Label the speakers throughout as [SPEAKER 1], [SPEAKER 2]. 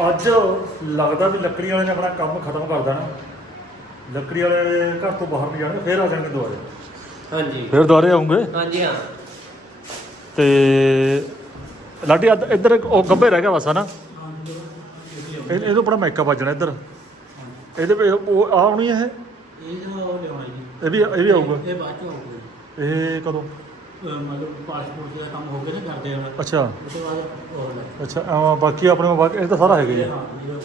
[SPEAKER 1] ਅੱਜ ਲੱਗਦਾ ਵੀ ਲੱਕੜੀ ਵਾਲੇ ਨੇ ਆਪਣਾ ਕੰਮ ਖਤਮ ਕਰ ਦੇਣਾ। ਲੱਕੜੀ ਵਾਲੇ ਘਰ ਤੋਂ ਬਾਹਰ ਨਹੀਂ ਜਾਣਗੇ ਫੇਰ ਆ ਜਾਣਗੇ ਦੁਬਾਰੇ।
[SPEAKER 2] ਹਾਂਜੀ।
[SPEAKER 1] ਫੇਰ ਦੁਬਾਰੇ ਆਉਂਗੇ?
[SPEAKER 2] ਹਾਂਜੀ ਹਾਂ।
[SPEAKER 1] ਤੇ ਲਾਡੀ ਅੱਧ- ਇੱਧਰ ਇੱਕ ਉਹ ਗੱਭੇ ਰਹਿ ਗਿਆ ਬਸ ਹਨਾ? ਇਹ ਇਹਨੂੰ ਬੜਾ ਮੈਕਅਪ ਵੱਜਣਾ ਇੱਧਰ। ਇਹਦੇ ਵਿੱਚ ਉਹ ਆ ਆਉਣੀ ਹੈ
[SPEAKER 3] ਇਹ ਜਿਹੜਾ ਉਹ ਲਿਆਉਣਾ ਜੀ।
[SPEAKER 1] ਇਹ ਵੀ ਇਹ ਵੀ ਆਊਗਾ।
[SPEAKER 3] ਇਹ ਬਾਅਦ ਚ ਆਊਗਾ।
[SPEAKER 1] ਇਹ ਕਦੋਂ?
[SPEAKER 3] ਮਤਲਬ ਪਾਸਪੋਰਟ ਦਾ ਕੰਮ ਹੋ ਗਿਆ ਨਾ ਕਰਦੇ ਆ।
[SPEAKER 1] ਅੱਛਾ।
[SPEAKER 3] ਉਸ ਤੋਂ ਬਾਅਦ ਹੋਰ ਲੈ।
[SPEAKER 1] ਅੱਛਾ ਅਹ ਬਾਕੀ ਆਪਣੇ ਕੋਲ ਬਾਕੀ ਇਹ ਤਾਂ ਸਾਰਾ ਹੈਗਾ ਜੀ
[SPEAKER 3] ਹਾਂ ਜੀ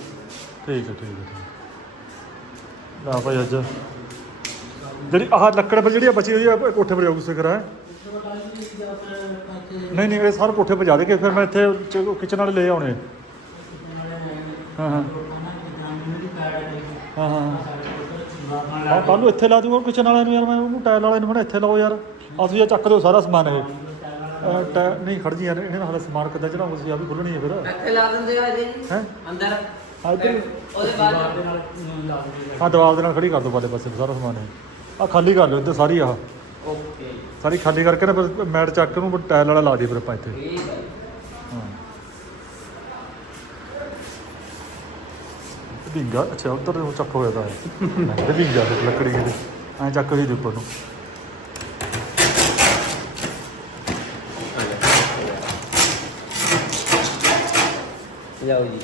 [SPEAKER 1] ਠੀਕ ਹੈ ਠੀਕ ਹੈ ਠੀਕ। ਲਾ ਭਾਈ ਅੱਜ। ਜਿਹੜੀ ਆਹ ਲੱਕੜ ਪਰ ਜਿਹੜੀ ਆ ਬਚੀ ਹੋਈ ਆ ਇਹ ਕੋਠੇ ਪਰ ਜਾਊਗੀ ਸਿਕਰ ਹੈ? ਨਹੀਂ ਨਹੀਂ ਇਹ ਸਾਰੇ ਕੋਠੇ ਪਰ ਜਾ ਦੇ ਕੇ ਫਿਰ ਮੈਂ ਇੱਥੇ ਕਿਚਨ ਵਾਲੇ ਲੈ ਆਉਣੇ। ਹਾਂ ਹਾਂ। ਹਾਂ ਹਾਂ ਆ ਕੱਲ ਨੂੰ ਇੱਥੇ ਲਾ ਦੂੰਗਾ ਕਿਚਨ ਵਾਲਿਆਂ ਨੂੰ ਯਾਰ ਮੈਂ ਉਹਨੂੰ ਟਾਇਲ ਵਾਲੇ ਨੂੰ ਹੁਣ ਇੱਥੇ ਲਾਓ ਯਾਰ। ਤੁਸੀਂ ਇਹ ਚੱਕ ਦਿਓ ਸਾਰਾ ਸਮਾਨ ਇਹ। ਅਹ ਨਹੀਂ ਖੜ ਜੀ ਯਾਰ ਇਹਨੇ ਨਾਲ ਹਾਲੇ ਸਮਾਨ ਕਿੱਦਾਂ ਚੜਾਉਂਗੇ ਤੁਸੀਂ ਆ ਵੀ ਖੁੱਲਣੀ ਹੈ ਫਿਰ।
[SPEAKER 2] ਇੱਥੇ ਲਾ ਦਿੰਦੇ ਆ ਜੀ
[SPEAKER 1] ਹੈ?
[SPEAKER 2] ਅੰਦਰ।
[SPEAKER 1] ਆ ਇੱਧਰ
[SPEAKER 2] ਉਹਦੇ ਬਾਅਦ
[SPEAKER 1] ਹਾਂ ਦਵਾਬ ਦੇ ਨਾਲ ਖੜੀ ਕਰ ਦੋ ਬਾਲੇ ਪਾਸੇ ਸਾਰਾ ਸਮਾਨ ਇਹ। ਆ ਖਾਲੀ ਕਰ ਲਓ ਇੱਧਰ ਸਾਰੀ ਆਹ।
[SPEAKER 2] ਓਕੇ।
[SPEAKER 1] ਸਾਰੀ ਖਾਲੀ ਕਰਕੇ ਨਾ ਫਿਰ ਮੈਟ ਚੱਕ ਕੇ ਉਹਨੂੰ ਟਾਇਲ ਵਾਲਾ ਲਾ ਦੇ ਫਿਰ ਆਪਾਂ ਇੱਥੇ।
[SPEAKER 2] ਠੀਕ ਹੈ
[SPEAKER 1] ਹਾਂ। ਵਿੰਗਾ ਅੱਛਾ ਉੱਧਰ ਨੂੰ ਚੱਕ ਹੋਇਆ ਦਾ ਹੈ ਇਹ ਵਿੰਗਾ ਤੇ ਲੱਕੜੀ ਇਹਦੇ ਐ ਚੱਕ ਹੀ ਦੇ ਉੱਪਰ ਨੂੰ
[SPEAKER 2] ਜਾਓ ਜੀ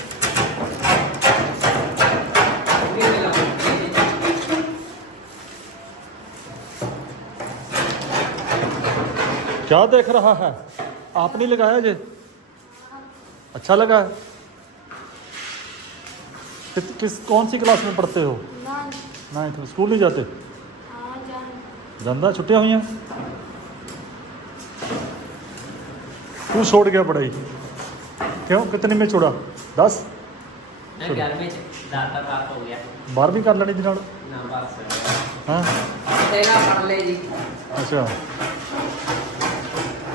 [SPEAKER 1] क्या देख रहा है आप नहीं लगाया जे अच्छा लगा है किस, किस कौन सी क्लास में पढ़ते हो नाइन्थ में स्कूल नहीं जाते ਜਾਂਦਾ ਛੁੱਟੀਆਂ ਹੋਈਆਂ ਤੂੰ ਛੋੜ ਗਿਆ ਪੜਾਈ ਕਿਉਂ ਕਿਤਨੇ में छोड़ा 10
[SPEAKER 2] ਮੈਂ ਗਰਮੀ ਚ ਦਾਤਾ ਪ੍ਰਾਪਤ ਹੋ ਗਿਆ
[SPEAKER 1] 12ਵੀਂ ਕਰ ਲੈਣੀ ਦੀ ਨਾਲ
[SPEAKER 2] ਨਾ ਬਸ
[SPEAKER 1] ਹਾਂ
[SPEAKER 2] ਤੇਰਾ ਪੜ ਲੈ ਜੀ
[SPEAKER 1] ਅੱਛਾ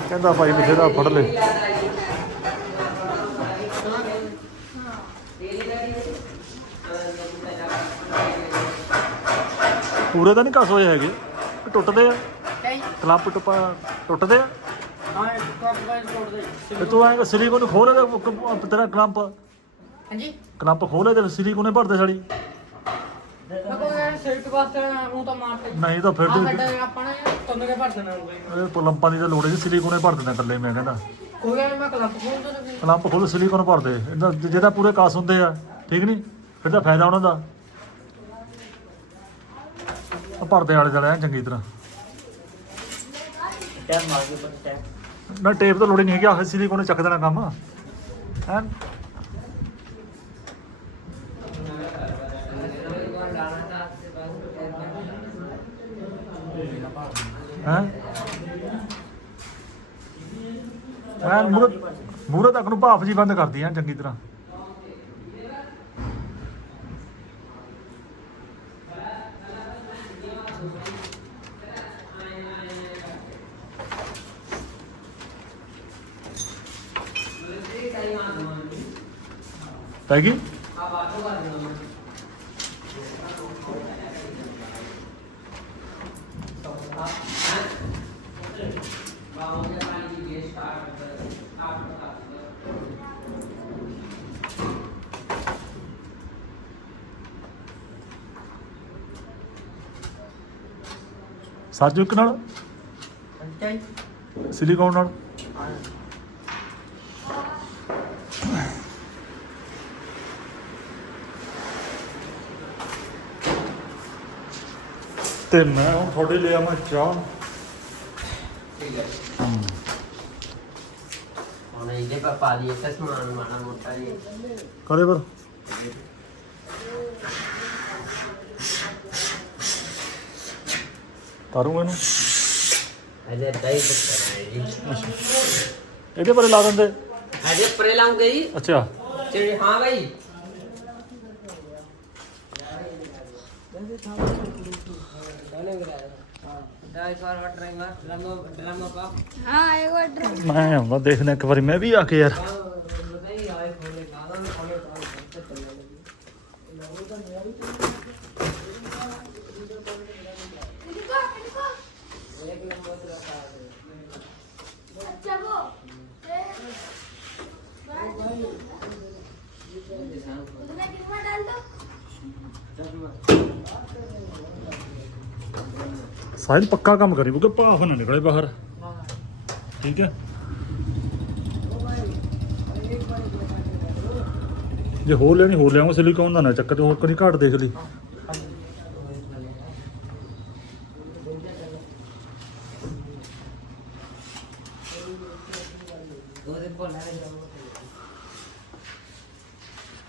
[SPEAKER 1] ਕਹਿੰਦਾ ਭਾਈ ਬਥੇਰਾ ਪੜ ਲੈ ਪੂਰੇ ਤਾਂ ਨਹੀਂ ਘਸ ਹੋਏ ਹੈਗੇ ਟੁੱਟਦੇ ਆ। ਕਲੰਪ ਟੁੱਪਾ ਟੁੱਟਦੇ ਆ।
[SPEAKER 3] ਹਾਂ ਇਹ ਦੇ
[SPEAKER 1] ਤੇ ਐਂ ਸਿਲੀਕੋਨ ਨੂੰ ਖੋਲ ਕ- ਤੇਰਾ ਕਲੰਪ
[SPEAKER 3] ਹਾਂਜੀ।
[SPEAKER 1] ਕਲੰਪ ਖੋਲੇ ਤੇ ਸਿਲੀਕੋਨੇ ਭਰਦੇ ਸਾਲੀ।
[SPEAKER 3] ਯਾਰ ਵਾਸਤੇ ਤਾਂ
[SPEAKER 1] ਨਹੀਂ ਤਾਂ ਫਿਰ ਤੂੰ
[SPEAKER 3] ਸਾਡਾ ਆਪਾਂ ਨੇ ਕੇ ਭਰ ਦੇਣਾ ਹੋਊਗਾ।
[SPEAKER 1] ਇਹ ਕਲੰਪਾਂ ਦੀ ਤਾਂ ਲੋੜ ਨਹੀਂ ਸਿਲੀਕੋਨੇ ਭਰ ਦਿੰਦਾ ਇਕੱਲੇ ਮੈਂ ਕਹਿੰਦਾ।
[SPEAKER 3] ਕੋਈ ਗੱਲ ਨੀ, ਮੈਂ ਕਲੱਬ ਖੋਲ ਦੇਣਾ
[SPEAKER 1] ਕਲੰਪ ਖੋਲ ਸਿਲੀਕੋਨ ਭਰਦੇ ਇਹਦਾ ਜਿਹਦਾ ਪੂਰੇ ਕਾਸ ਹੁੰਦੇ ਆ ਠੀਕ ਨਹੀਂ ਫਿਰ ਤਾਂ ਫਾਇਦਾ ਉਹਨਾਂ ਦਾ। ਆ ਭਰਦੇ ਵਾਲੇ ਐਨ ਚੰਗੀ ਤਰ੍ਹਾਂ।
[SPEAKER 2] ਮਾਰ ਕੇ ਟਾਈਮ
[SPEAKER 1] ਨਾ ਟੇਪ ਤਾਂ ਲੋੜ ਹੀ ਨਹੀਂ ਹੈਗੀ ਆਹ ਸਿਲੀਕੋਨੇ ਚੱਕ ਦੇਣਾ ਕੰਮ। ਐਨ ਹੈ? ਐਨ ਮੂਰੇ ਮੂਰੇ ਤੱਕ ਨੂੰ ਭਾਫ ਜੀ ਬੰਦ ਕਰਦੀ ਐ ਚੰਗੀ ਤਰ੍ਹਾਂ। ਸਾਜੂ ਇੱਕ ਨਾਲ? ਸਿਲੀਕੋਨ ਨਾਲ? ਤੇ ਮੈਂ ਹੁਣ ਤੁਹਾਡੇ ਲਿਆ ਮੈਂ ਚਾਹ।
[SPEAKER 2] ਹੁਣ ਇਹਦੇ ਪਰ ਪਾ ਲਈਏ ਤਾਂ ਸਮਾਨ ਮਾਣਾ ਮੋਟਾ ਜੀ
[SPEAKER 1] ਕਰੇ ਪਰ ਤਾਰੂੰਗਾ ਇਹਨੂੰ।
[SPEAKER 2] ਅਜੇ ਦਹੀਂ ਬੁੱਕਣਾ ਹੈ ਜੀ।
[SPEAKER 1] ਇਹਦੇ ਬਾਰੇ ਲਾ ਦਿੰਦੇ।
[SPEAKER 2] ਅਜੇ ਪਰੇ ਲਾਉਂਗੇ ਜੀ।
[SPEAKER 1] ਅੱਛਾ।
[SPEAKER 2] ਚਿੜੀ ਹਾਂ ਭਾਈ
[SPEAKER 4] हाँ एक बार
[SPEAKER 1] मैं देखना
[SPEAKER 4] एक बार मैं भी आके यार
[SPEAKER 1] ਸਾਹਿਲ ਪੱਕਾ ਕੰਮ ਕਰੀ ਕਿਉਂਕਿ ਭਾਫ ਨਾ ਨਿਕਲੇ ਬਾਹਰ। ਠੀਕ ਹੈ? ਜੇ ਹੋਰ ਲੈਣੀ ਹੋਰ ਲਿਆਉਂਗਾ ਸਿਲੀਕੋਨ ਦਾ ਨਾ ਚੱਕਰ ਤੇ ਹੋਰ ਕੋਈ ਘਾਟ ਦੇਖ ਲਈ।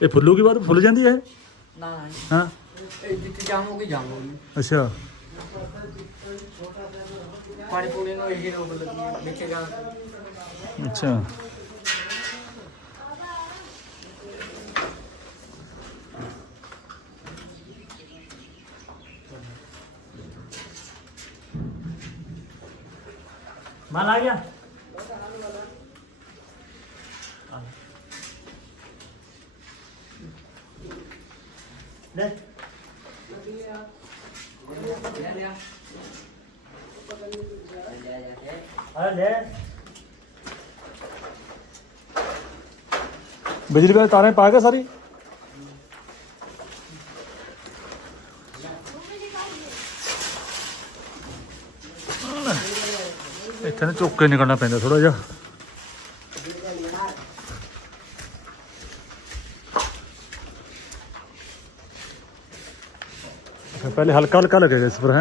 [SPEAKER 1] ਇਹ ਫੁੱਲੂ ਕੀ ਬਾਤ ਫੁੱਲ ਜਾਂਦੀ ਹੈ
[SPEAKER 3] ਨਾ
[SPEAKER 1] ਹਾਂ।
[SPEAKER 3] ਇਹ ਜਿੱਥੇ ਜਾਮੋਗੇ ਜਾਮੋਗੇ
[SPEAKER 1] ਅੱਛਾ।
[SPEAKER 3] ਪਾਣੀ ਪੂਣੀ ਨੂੰ ਇਹੀ ਰੋਕ ਲੱਗੀ ਨੀਚੇ ਜਾ
[SPEAKER 1] ਅੱਛਾ ਮਾਲ ਆ ਗਿਆ ਲੈ ਆ ਲੈ ਬਿਜਲੀ ਵਾਲੇ ਤਾਰੇ ਪਾ ਕੇ ਸਾਰੀ? ਇੱਥੇ ਨਾ ਚੁੱਕ ਕੇ ਨਿਕਲਣਾ ਪੈਂਦਾ ਥੋੜਾ ਜਿਹਾ। ਅੱਛਾ, ਪਹਿਲੇ ਹਲਕਾ ਹਲਕਾ लगेगा इस पर है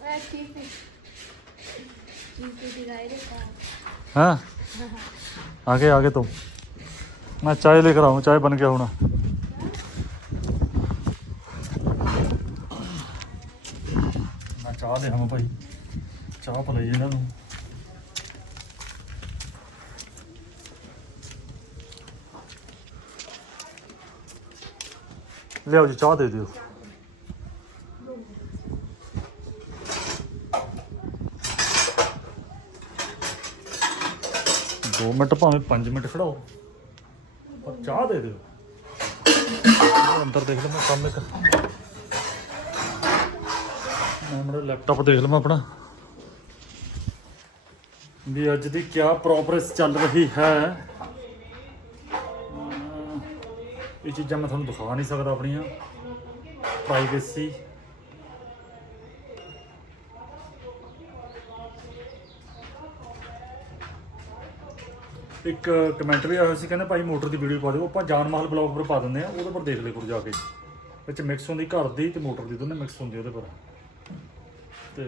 [SPEAKER 4] अरे ठीक है ठीक है दिखाई देता है
[SPEAKER 1] हाँ आगे आगे तुम मैं चाय लेकर आऊँ चाय बन गया होना ਮੈਂ ਚਾਹ ਲੈ ਆਵਾਂ ਭਾਈ ਚਾਹ ਪਲਾਈ ਇਹਨਾਂ ਨੂੰ ਲਿਆਓ ਜੀ ਚਾਹ ਦੇ ਦਿਓ ਮਿੰਟ ਭਾਵੇਂ 5 ਮਿੰਟ ਖੜਾਓ। ਪਰ ਚਾਹ ਦੇ ਦਿਓ। ਅੰਦਰ ਦੇਖ ਲਵਾਂ ਕੰਮ ਇੱਕ। ਮੈਂ ਮੇਰਾ ਲੈਪਟਾਪ ਦੇਖ ਲਵਾਂ ਆਪਣਾ। ਵੀ ਅੱਜ ਦੀ ਕੀ ਪ੍ਰੋਗਰੈਸ ਚੱਲ ਰਹੀ ਹੈ। ਇਹ ਚੀਜ਼ਾਂ ਮੈਂ ਤੁਹਾਨੂੰ ਦਿਖਾ ਨਹੀਂ ਸਕਦਾ ਆਪਣੀਆਂ। ਪ੍ਰਾਈਵੇਸੀ ਇੱਕ ਕਮੈਂਟ ਵੀ ਆਇਆ ਸੀ, ਕਹਿੰਦੇ ਭਾਈ ਮੋਟਰ ਦੀ ਵੀਡੀਓ ਪਾ ਦਿਓ, ਆਪਾਂ ਜਾਨ ਮਹਲ ਬਲੌਗ ਪਰ ਪਾ ਦਿੰਦੇ ਆ ਉਹਦੇ ਪਰ ਦੇਖ ਲਿਓ ਜਾ ਕੇ। ਵਿੱਚ ਮਿਕਸ ਹੁੰਦੀ ਘਰ ਦੀ ਤੇ ਮੋਟਰ ਦੀ, ਦੋਨੇ ਮਿਕਸ ਹੁੰਦੀ ਉਹਦੇ ਪਰ। ਤੇ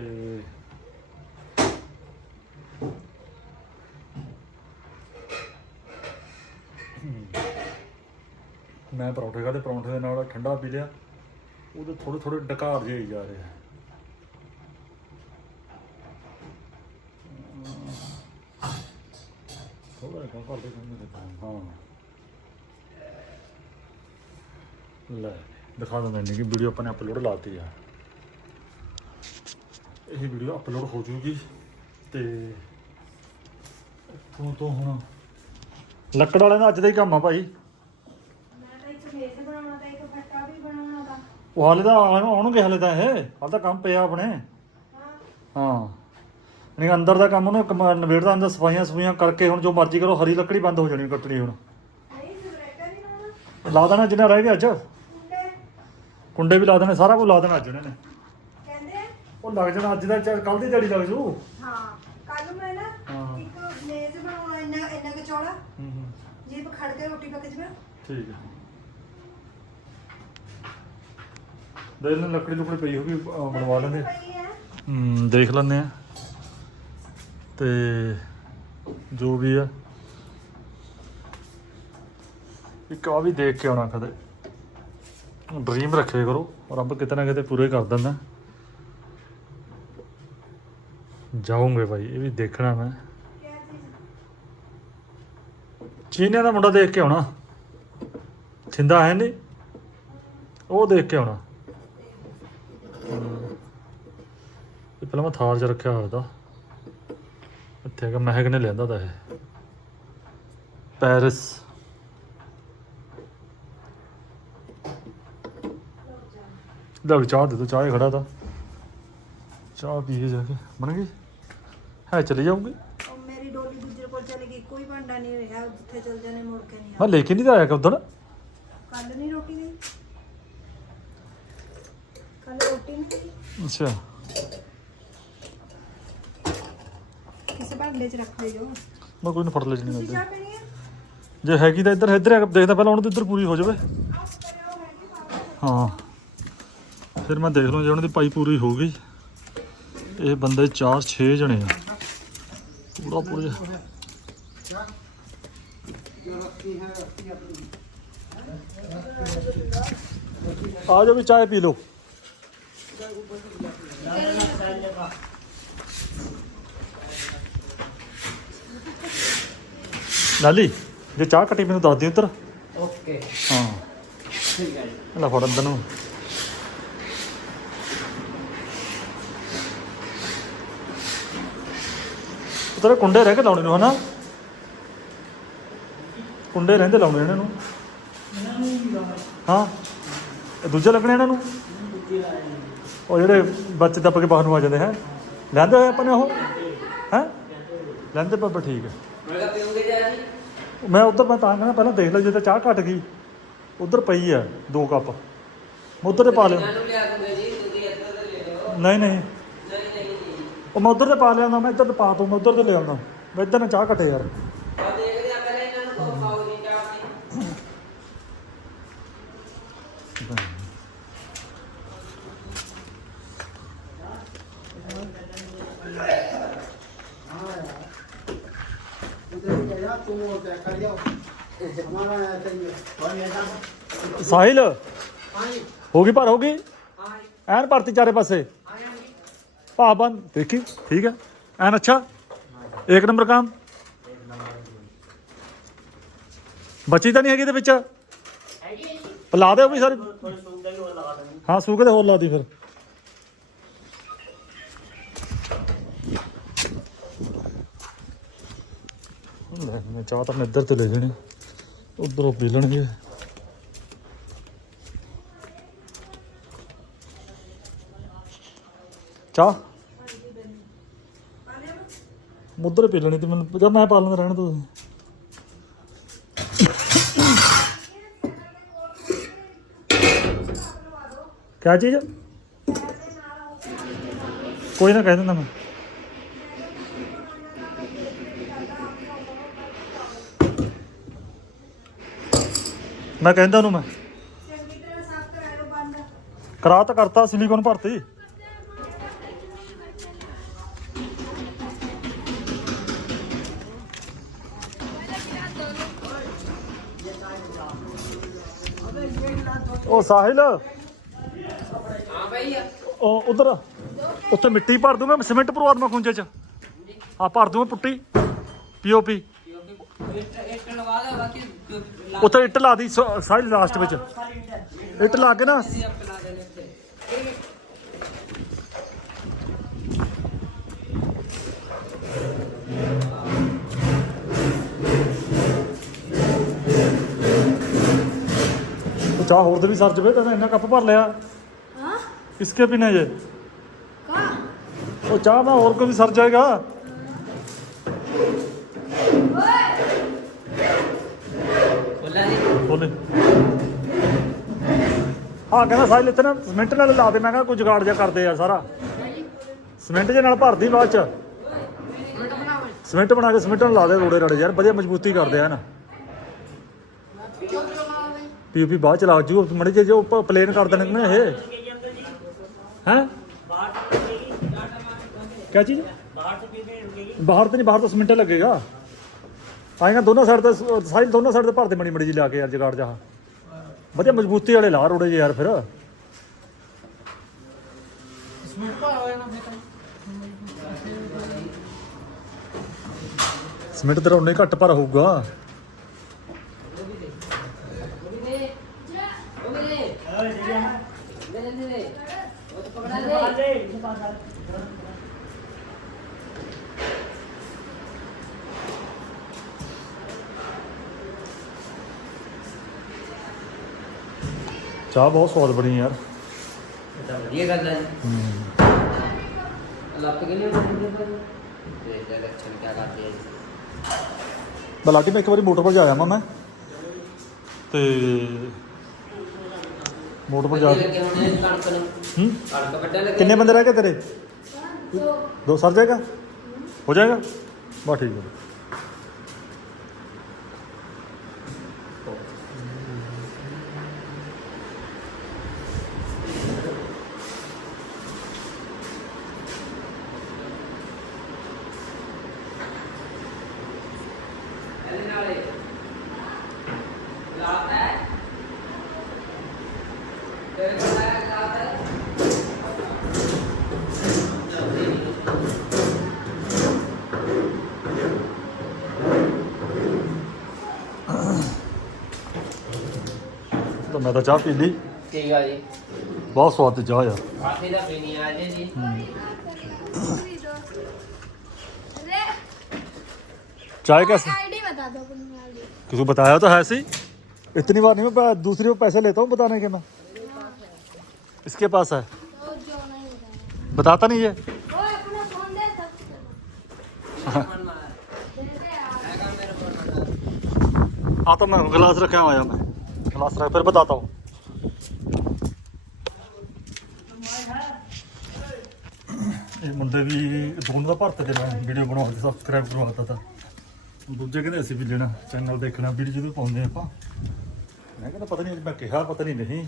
[SPEAKER 1] ਮੈਂ ਪਰੌਂਠੇ ਖਾਦੇ ਪਰੌਂਠੇ ਦੇ ਨਾਲ ਠੰਡਾ ਪੀ ਲਿਆ। ਉਹਦੇ ਥੋੜੇ ਥੋੜੇ ਡਕਾਰ ਜਿਹੇ ਆਈ ਜਾ ਰਹੇ ਆ। ਸੋਹਣਾ ਕੰਮ ਦਿਖਾ ਦਿੰਦਾ ਨਹੀਂ ਕਿ ਵੀਡੀਓ ਆਪਾਂ ਨੇ ਅਪਲੋਡ ਲਾਤੀ ਆ ਇਹ ਵੀਡੀਓ ਅਪਲੋਡ ਹੋ ਜੂਗੀ ਤੇ ਤੋਂ ਤੋਂ ਹੁਣ ਲੱਕੜ ਵਾਲੇ ਦਾ ਅੱਜ ਦਾ ਹੀ ਕੰਮ ਆ ਭਾਈ ਉਹ ਹਾਲੇ ਤਾਂ ਆਉਣਗੇ ਹਾਲੇ ਤਾਂ ਇਹ ਹਾਲੇ ਤਾਂ ਕੰਮ ਪਿਆ ਆਪਣੇ ਹਾਂ ਯਾਨੀ ਅੰਦਰ ਦਾ ਕੰਮ ਉਹਨੇ ਨਵੇੜਦਾ ਅੰਦਰ ਸਫਾਈਆਂ ਸਫਾਈਆਂ ਕਰਕੇ ਹੁਣ ਜੋ ਮਰਜ਼ੀ ਕਰੋ ਹਰੀ ਲੱਕੜੀ ਬੰਦ ਹੋ ਜਾਣੀ ਕੱਟਣੀ ਹੁਣ। ਲਾ ਦੇਣਾ ਜਿੰਨਾ ਰਹਿ ਗਿਆ ਅੱਜ। ਕੁੰਡੇ ਵੀ ਲਾ ਦੇਣੇ ਸਾਰਾ ਕੁਝ ਲਾ ਦੇਣਾ ਅੱਜ ਇਹਨਾਂ ਉਹ ਲੱਗ ਜਾਣਾ ਅੱਜ ਦਾ ਕੱਲ ਦੀ ਦਿਹਾੜੀ ਲੱਗ ਜੂ।
[SPEAKER 4] ਹਾਂ ਕੱਲ ਮੈਂ
[SPEAKER 1] ਨਾ
[SPEAKER 4] ਇੱਕ ਮੇਜ਼ ਬਣਾਉਣਾ ਇੰਨਾ ਇੰਨਾ ਕਿ ਚੌੜਾ।
[SPEAKER 1] ਹੂੰ ਹੂੰ।
[SPEAKER 4] ਜੀਬ ਖੜ ਕੇ ਰੋਟੀ ਪੱਕ ਜਵੇ।
[SPEAKER 1] ਠੀਕ ਹੈ ਦੇ ਲੱਕੜੀ ਲੁਕੜੀ ਪਈ ਹੋਗੀ ਬਣਵਾ ਲੈਂਦੇ ਹੂੰ ਤੇ ਜੋ ਵੀ ਆ, ਇੱਕ ਆ ਵੀ ਦੇਖ ਕੇ ਆਉਣਾ ਕਦੇ। ਡ੍ਰੀਮ ਰੱਖੇ ਕਰੋ, ਰੱਬ ਕਿਤੇ ਨਾ ਕਿਤੇ ਪੂਰੇ ਕਰ ਦਿੰਦਾ। ਜਾਉਂਗੇ ਭਾਈ ਇਹ ਵੀ ਦੇਖਣਾ ਮੈਂ। ਚੀਨੇ ਦਾ ਮੁੰਡਾ ਦੇਖ ਕੇ ਆਉਣਾ। ਛਿੰਦਾ ਹੈ ਨਹੀਂ। ਉਹ ਦੇਖ ਕੇ ਆਉਣਾ। ਇਹ ਪਹਿਲਾਂ ਮੈਂ ਥਾਰ 'ਚ ਰੱਖਿਆ ਹੋਇਆ ਦਾ ਕਿੱਥੇ ਹੈਗਾ ਮਹਿਕ ਨੇ ਲੈਂਦਾ ਤਾਂ ਇਹ। ਪੈਰਿਸ। ਲਓ ਚਾਹ ਦੇ ਤੋ ਚਾਹ ਖੜਾ ਤਾਂ। ਚਾਹ ਪੀ ਜਾ ਕੇ ਬਣ ਗਈ? ਹੈ ਚਲੇ
[SPEAKER 4] ਜਾਉਂਗੇ
[SPEAKER 1] ਮੈਂ ਲੈ ਕੇ ਨਹੀਂ ਤਾਂ ਆਇਆ ਕਦੋਂ?
[SPEAKER 4] ਕੱਲ ਨਹੀਂ ਰੋਟੀ ਨਹੀਂ ਕੱਲ ਰੋਟੀ ਨਹੀਂ
[SPEAKER 1] ਅੱਛਾ।
[SPEAKER 4] ਭਾਂਡੇ 'ਚ ਰੱਖ ਲਿਓ।
[SPEAKER 1] ਮੈਂ ਕੋਈ ਨਹੀਂ ਫੜ ਲੈ ਜਣੀ
[SPEAKER 4] ਤੁਸੀਂ ਚਾਹ ਪੀਣੀ ਹੈ
[SPEAKER 1] ਜੇ ਹੈਗੀ ਤਾਂ ਇੱਧਰ ਇੱਧਰ ਆ ਕੇ ਦੇਖਦਾ ਪਹਿਲਾਂ ਹੁਣ ਤਾਂ ਇੱਧਰ ਪੂਰੀ ਹੋ ਜਾਵੇ। ਹਾਂ। ਫਿਰ ਮੈਂ ਦੇਖ ਲਵਾਂ ਜੇ ਉਹਨਾਂ ਦੀ ਪਾਈ ਪੂਰੀ ਹੋ ਗਈ। ਇਹ ਬੰਦੇ 4 6 ਜਣੇ ਆ। ਪੂਰਾ ਪੂਰਾ ਆ ਜਾਓ ਵੀ ਚਾਹ ਪੀ ਲਓ। ਲਾਲੀ ਜੇ ਚਾਹ ਕੱਟੀ ਮੈਨੂੰ ਦੱਸ ਦਿਓ ਉੱਧਰ।
[SPEAKER 2] ਓਕੇ।
[SPEAKER 1] ਹਾਂ।
[SPEAKER 2] ਠੀਕ ਹੈ ਜੀ।
[SPEAKER 1] ਲੈ ਫੜ ਅੰਦਰ ਨੂੰ। ਤੇਰੇ ਕੁੰਡੇ ਰਹਿ ਕੇ ਲਾਉਣੇ ਨੂੰ ਹਨਾ? ਕੁੰਡੇ ਰਹਿੰਦੇ ਲਾਉਣੇ ਇਹਨਾਂ। ਨੂੰ ਹਾਂ। ਇਹ ਦੂਜੇ ਲੱਗਣੇ ਇਹਨਾਂ ਨੂੰ? ਉਹ ਜਿਹੜੇ ਬੱਚੇ ਦੱਬ ਕੇ ਬਾਹਰ ਨੂੰ ਆ ਜਾਂਦੇ ਹੈ? ਲੈਂਦੇ ਹੋਏ ਆਪਾਂ ਨੇ ਉਹ? ਹੈ? ਲੈਂਦੇ ਪਾਪਾ ਠੀਕ ਹੈ।
[SPEAKER 2] ਮੈਂ
[SPEAKER 1] ਉਧਰ ਮੈਂ ਤਾਂ ਕਹਿੰਦਾ ਪਹਿਲਾਂ ਦੇਖ ਲੈ ਜੇ ਤਾਂ ਚਾਹ ਘਟ ਗਈ। ਉਧਰ ਪਈ ਆ ਦੋ ਕੱਪ। ਮੈਂ ਉਧਰ ਤੇ ਪਾ ਲਿਆ।
[SPEAKER 2] ਨੂੰ ਲਿਆ ਦੂੰਗੇ ਜੀ ਤੁਸੀਂ ਇੱਧਰ ਤੋਂ ਲੈ ਲਓ
[SPEAKER 1] ਨਹੀਂ ਨਹੀਂ।
[SPEAKER 2] ਨਹੀਂ ਨਹੀਂ
[SPEAKER 1] ਉਹ ਮੈਂ ਉਧਰ ਤੇ ਪਾ ਲਿਆਉਂਦਾ ਮੈਂ ਇੱਧਰ ਤੇ ਪਾ ਦੂੰ ਮੈਂ ਉਧਰ ਤੇ ਲੈ ਆਉਂਦਾ। ਮੈਂ ਇੱਧਰ ਨਾ ਚਾਹ ਘਟੇ ਯਾਰ
[SPEAKER 2] ਆ ਦੇਖਦੇ ਆ ਪਹਿਲਾਂ ਇਹਨਾਂ ਨੂੰ ਕਹੋ ਪਾਓ ਜੀ ਚਾਹ ਦੀ
[SPEAKER 1] ਸਾਹਿਲ? ਹੋ ਗਈ ਪਰ ਹੋ ਗਈ? ਐਨ ਭਰਤੀ ਚਾਰੇ ਪਾਸੇ। ਭਾ ਬੰਦ। ਦੇਖੀ ਠੀਕ ਹੈ। ਐਨ ਅੱਛਾ। ਇੱਕ ਨੰਬਰ ਕੰਮ। ਬਚੀ ਤਾਂ ਨਹੀਂ ਹੈਗੀ ਇਹਦੇ ਵਿੱਚ? ਲਾ ਦੇ ਉਹ ਵੀ ਸਾਰੀ। ਹਾਂ ਸੂਕੇ ਦੇ ਹੋਰ ਲਾ ਦੀ ਫਿਰ। ਲੈ, ਮੈਂ ਚਾਹ ਤਾਂ ਮੈਂ ਇੱਧਰ ਤੇ ਲੈ ਜਾਣੀ। ਉਧਰੋਂ ਪੀ ਲੈਣਗੇ। ਚਾਹ? ਮੁੱਦਰ ਪੀ ਲੈਣੀ ਤੇ ਮੈਨੂੰ ਜਦ ਮੈਂ ਪਾ ਲੈਂਦਾ ਰਹਿਣ ਦੋ। ਕਿਆ ਚੀਜ਼ ਕੋਈ ਨਾ ਕਹਿ ਦਿੰਦਾ ਮੈਂ। ਮੈਂ ਕਹਿੰਦਾ ਉਹਨੂੰ ਮੈਂ।
[SPEAKER 4] ਚੰਗੀ ਤਰ੍ਹਾਂ ਸਾਫ਼ ਕਰਾਇਓ ਬੰਦ।
[SPEAKER 1] ਕਰਾ ਤਾਂ ਕਰਤਾ ਸਿਲੀਕਨ ਭਰਤੀ। ਉਹ ਸਾਹਿਲ।
[SPEAKER 2] ਹਾਂ ਭਾਈ
[SPEAKER 1] ਉਹ ਉਧਰ ਉੱਥੇ ਮਿੱਟੀ ਭਰ ਦੂੰਗਾ ਸਿਮੈਂਟ ਭਰਵਾ ਦਵਾਂ ਖੁੰਝੇ ਚ। ਆ ਭਰ ਦੂੰਗਾ ਪੁੱਟੀ ਪੀਓਪੀ
[SPEAKER 2] ਇੱਟ ਲਵਾ ਦੋ ਬਾਕੀ
[SPEAKER 1] ਉੱਥੇ ਇੱਟ ਲਾ ਦੀ ਸ- ਸਾਹਿਲ ਲਾਸਟ ਵਿੱਚ। ਇੱਟ ਲਾ ਕੇ ਨਾ।
[SPEAKER 2] ਦੇ ਇੱਥੇ
[SPEAKER 1] ਚਾਹ ਹੋਰ ਦੇ ਵੀ ਸਰ ਜਵੇ ਤਾਂ ਇੰਨਾ ਕੱਪ ਭਰ ਲਿਆ।
[SPEAKER 4] ਹਾਂ?
[SPEAKER 1] ਕਿਸਕੇ ਪੀਣਾ ਜੇ?
[SPEAKER 4] ਕਾ?
[SPEAKER 1] ਉਹ ਚਾਹ ਨਾ ਹੋਰ ਕੋਈ ਵੀ ਸਰ ਜਾਏਗਾ? ਬੋਲਾ ਹਾਂ ਕਹਿੰਦਾ ਸਾਹਿਲ ਇੱਥੇ ਨਾ ਸਿਮੈਂਟ ਨਾਲ ਲਾ ਦੇ। ਮੈਂ ਕਿਹਾ ਕੋਈ ਜੁਗਾੜ ਜਿਹਾ ਕਰਦੇ ਆ ਸਾਰਾ। ਸਿਮੈਂਟ ਦੇ ਨਾਲ ਭਰਦੀ ਬਾਅਦ ਚ। ਸਿਮੈਂਟ ਬਣਾ ਕੇ ਸਿਮੈਂਟ ਨਾਲ ਲਾ ਦੇ ਰੋੜੇ ਰੜੇ ਯਾਰ, ਵਧੀਆ ਮਜ਼ਬੂਤੀ ਕਰਦੇ ਆ ਨਾ। ਪੀਪੀ ਬਾਅਦ ਚ ਲੱਗ ਜੂ ਮੜੇ ਜੇ ਜੋ ਪਲੇਨ ਕਰ ਦੇਣ ਨੇ ਇਹ। ਹੈ? ਕਿਆ ਚੀਜ਼? ਬਾਹਰ ਤੇ ਨਹੀਂ, ਬਾਹਰ ਤਾਂ ਸਿਮੈਂਟ ਲੱਗੇਗਾ। ਆਏਗਾ ਦੋਨੋਂ ਸਾਈਡ ਤੇ ਸਾਈਡ ਦੋਨੋਂ ਸਾਈਡ ਤੇ ਭਰਦੇ ਮੜੀ ਮੜੀ ਜੀ ਲਾ ਕੇ ਯਾਰ ਜਗਾੜ ਜਾ। ਵਧੀਆ ਮਜ਼ਬੂਤੀ ਵਾਲੇ ਲਾ ਰੋੜੇ ਜੇ ਯਾਰ ਫਿਰ। ਸਿਮੈਂਟ ਤੇਰਾ ਉਨੇ ਘੱਟ ਪਰ ਹੋਊਗਾ। ਚਾਹ ਬਹੁਤ ਸਵਾਦ ਬਣੀ ਯਾਰ।
[SPEAKER 2] ਇਹ ਤਾਂ ਵਧੀਆ ਗੱਲ ਹੈ। ਜੀ ਲੱਤ ਕੇ ਨਹੀਂ ਬਣਦੀ ਭਾਈ? ਤੇ ਜਦ ਅੱਛਾ ਕਿਆ
[SPEAKER 1] ਬਲਾਟੀ ਮੈਂ ਇੱਕ ਵਾਰੀ ਮੋਟਰ ਪਰ ਜਾ ਆਇਆ ਮੈਂ। ਤੇ ਮੋਟਰ ਪਰ ਜਾ
[SPEAKER 2] ਲੱਗੇ ਲੱਗੇ ਹੋਣੇ ਆ ਕਣਕ ਨੂੰ?
[SPEAKER 1] ਹੂੰ?
[SPEAKER 2] ਕਣਕ ਵੱਢਣ ਲੱਗੇ
[SPEAKER 1] ਕਿੰਨੇ ਬੰਦੇ ਰਹਿ ਗਏ ਤੇਰੇ? ਦੋ। ਸਰ ਜਾਏਗਾ? ਹੋ ਜਾਏਗਾ? ਬਸ ਠੀਕ ਹੈ
[SPEAKER 2] ਤੇ ਕਿਹੜਾ ਲਾਤ ਹੈ
[SPEAKER 1] ਤਾਂ ਮੈਂ ਤਾਂ ਚਾਹ ਪੀ ਲਈ
[SPEAKER 2] ਠੀਕ ਆ ਜੀ
[SPEAKER 1] ਬਹੁਤ ਸਵਾਦ ਚਾਹ ਯਾਰ
[SPEAKER 2] ਕਾਫੀ ਦਾ ਪੀਣੀ ਆ ਜੀ ਜੀ
[SPEAKER 1] चाय कैसे
[SPEAKER 4] आईडी बता दो अपनी वाली
[SPEAKER 1] किसी को बताया तो है सी इतनी बार नहीं मैं पै- दूसरी को पैसे लेता हूँ बताने के मैं इसके पास है
[SPEAKER 4] तो जो नहीं बताया
[SPEAKER 1] बताता नहीं है
[SPEAKER 4] वो अपना फोन दे तब
[SPEAKER 2] ਮਨ ਮਾਰ
[SPEAKER 4] दे दे यार
[SPEAKER 2] ਹੈਗਾ ਮੇਰੇ ਕੋਲ
[SPEAKER 1] हाँ तो मैं गिलास रखे आया मैं गिलास रख फिर बताता हूँ ਇਹ ਮੁੰਡੇ ਵੀ ਦੋਨੋਂ ਦਾ ਭਰਤ ਦੇ ਨਾਲ ਵੀਡੀਓ ਬਣਾਉਂਦੇ ਸਬਸਕ੍ਰਾਈਬ ਕਰਵਾਤਾ ਤਾਂ ਦੂਜੇ ਕਹਿੰਦੇ ਅਸੀਂ ਵੀ ਲੈਣਾ ਚੈਨਲ ਦੇਖਣਾ ਵੀਡੀਓ ਜਦੋਂ ਪਾਉਂਦੇ ਆਪਾਂ ਮੈਂ ਕਹਿੰਦਾ ਪਤਾ ਨਹੀਂ ਮੈਂ ਕਿਹਾ ਪਤਾ ਨਹੀਂ ਨਹੀਂ